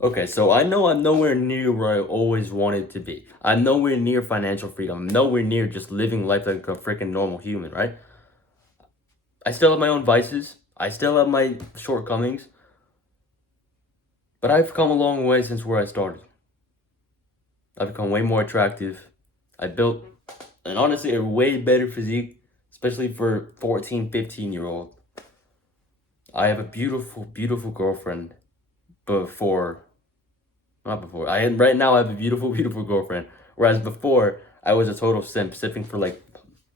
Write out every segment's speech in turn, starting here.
Okay, so I know I'm nowhere near where I always wanted to be. I'm nowhere near financial freedom. I'm nowhere near just living life like a freaking normal human, right? I still have my own vices. I still have my shortcomings. But I've come a long way since where I started. I've become way more attractive. I built, and honestly, a way better physique, especially for 14, 15-year-old. I have a beautiful, beautiful girlfriend before, not before. Right now I have a beautiful, beautiful girlfriend. Whereas before, I was a total simp, simping for like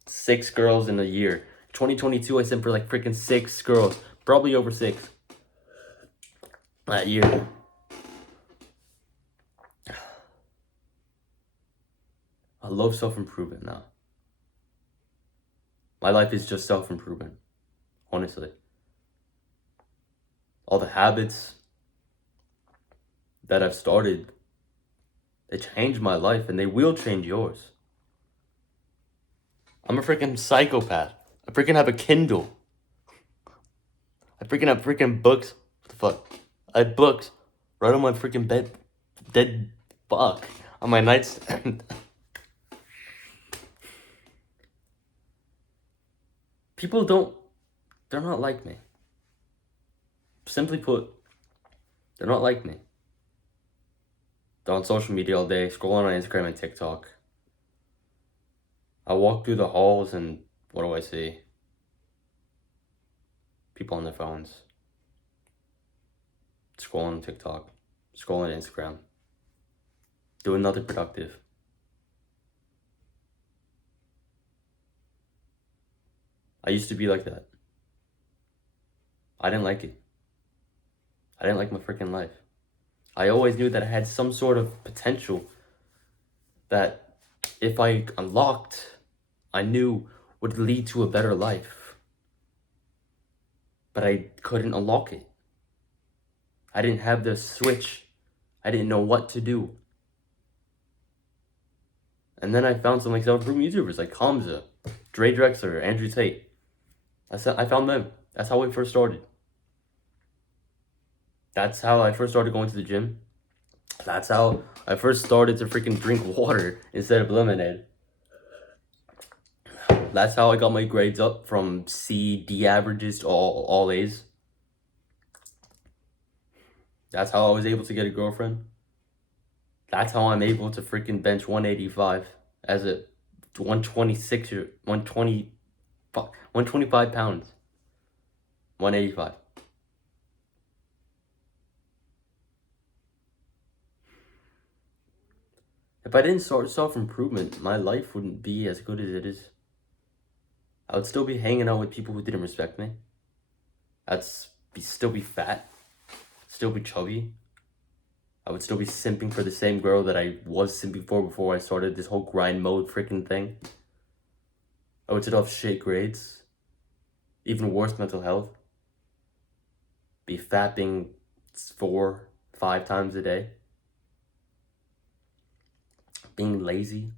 6 girls in a year. 2022, I simped for like freaking 6 girls. Probably over 6 that year. I love self-improvement now. My life is just self-improvement, honestly. All the habits that I've started, they changed my life and they will change yours. I'm a freaking psychopath. I freaking have a Kindle. I freaking have freaking books. What the fuck? I have books right on my freaking bed. Dead fuck. On my nightstand. People don't, they're not like me. Simply put, they're not like me. They're on social media all day, scrolling on Instagram and TikTok. I walk through the halls and what do I see? People on their phones. Scrolling TikTok. Scrolling Instagram. Doing nothing productive. I used to be like that. I didn't like it. I didn't like my freaking life. I always knew that I had some sort of potential that if I unlocked, I knew would lead to a better life. But I couldn't unlock it. I didn't have the switch. I didn't know what to do. And then I found some like self-improvement YouTubers like Hamza, Dre Drexler, Andrew Tate. I found them. That's how I first started. That's how I first started going to the gym. That's how I first started to freaking drink water instead of lemonade. That's how I got my grades up from C, D averages to all A's. That's how I was able to get a girlfriend. That's how I'm able to freaking bench 185 as a 126 or 120, 125 pounds. 185. If I didn't start self-improvement, my life wouldn't be as good as it is. I would still be hanging out with people who didn't respect me. Still be fat, still be chubby. I would still be simping for the same girl that I was simping for before I started this whole grind mode freaking thing. I would still have shit grades, even worse mental health. Be fapping 4, 5 times a day. Being lazy,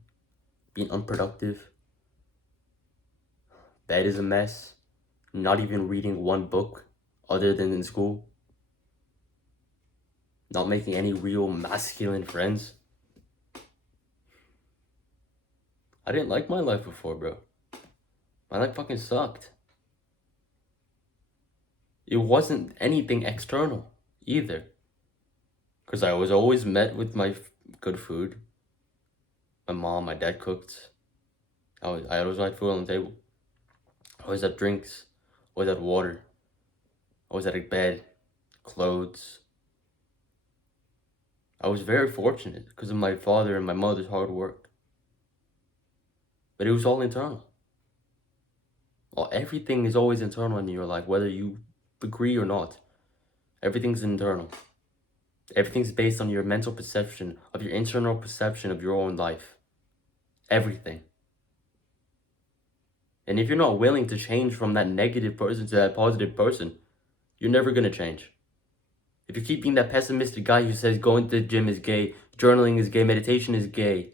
being unproductive. Bed is a mess. Not even reading one book other than in school. Not making any real masculine friends. I didn't like my life before, bro. My life fucking sucked. It wasn't anything external either. Because I was always met with my good food. My mom, my dad cooked. I always had food on the table. I always had drinks. Always had water. Always had a bed. Clothes. I was very fortunate because of my father and my mother's hard work. But it was all internal. Well, everything is always internal in your life, whether you agree or not. Everything's internal. Everything's based on your mental perception, of your internal perception of your own life. Everything. And if you're not willing to change from that negative person to that positive person, you're never going to change. If you keep being that pessimistic guy who says going to the gym is gay, journaling is gay, meditation is gay,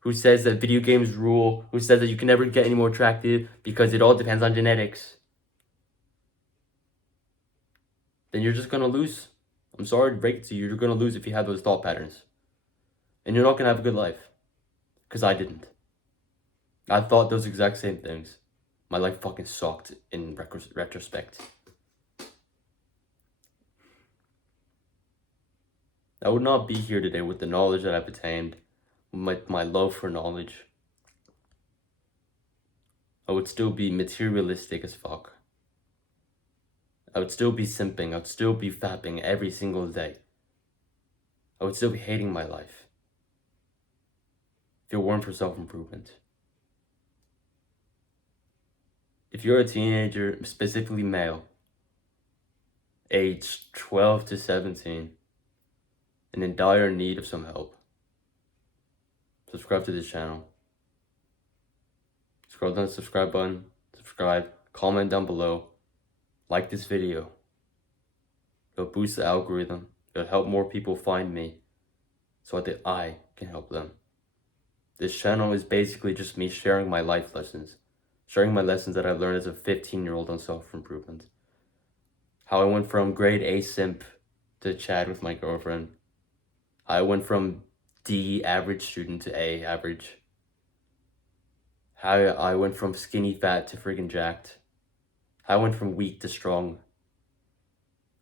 who says that video games rule, who says that you can never get any more attractive because it all depends on genetics, then you're just going to lose I'm sorry to break it to you, you're gonna lose if you have those thought patterns. And you're not gonna have a good life. Because I didn't. I thought those exact same things. My life fucking sucked in retrospect. I would not be here today with the knowledge that I've attained, with my love for knowledge. I would still be materialistic as fuck. I would still be simping. I would still be fapping every single day. I would still be hating my life if it weren't for self-improvement. If you're a teenager, specifically male, aged 12 to 17, and in dire need of some help, subscribe to this channel. Scroll down the subscribe button, subscribe, comment down below, like this video. It'll boost the algorithm. It'll help more people find me so that I can help them. This channel is basically just me sharing my life lessons, sharing my lessons that I learned as a 15-year-old on self-improvement. How I went from grade A simp to chat with my girlfriend. I went from D average student to A average. How I went from skinny fat to friggin' jacked. How I went from weak to strong.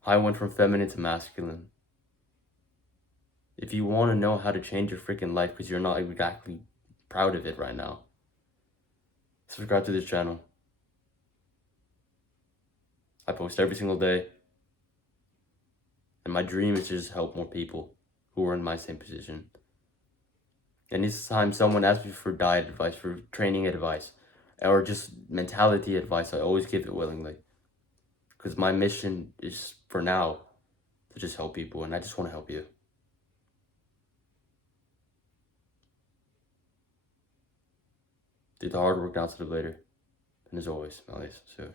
How I went from feminine to masculine. If you want to know how to change your freaking life because you're not exactly proud of it right now, subscribe to this channel. I post every single day. And my dream is to just help more people who are in my same position. And this time someone asks me for diet advice, for training advice, or just mentality advice, I always give it willingly. Because my mission is, for now, to just help people, and I just want to help you. Do the hard work, not to the later. And as always, Malleus, so.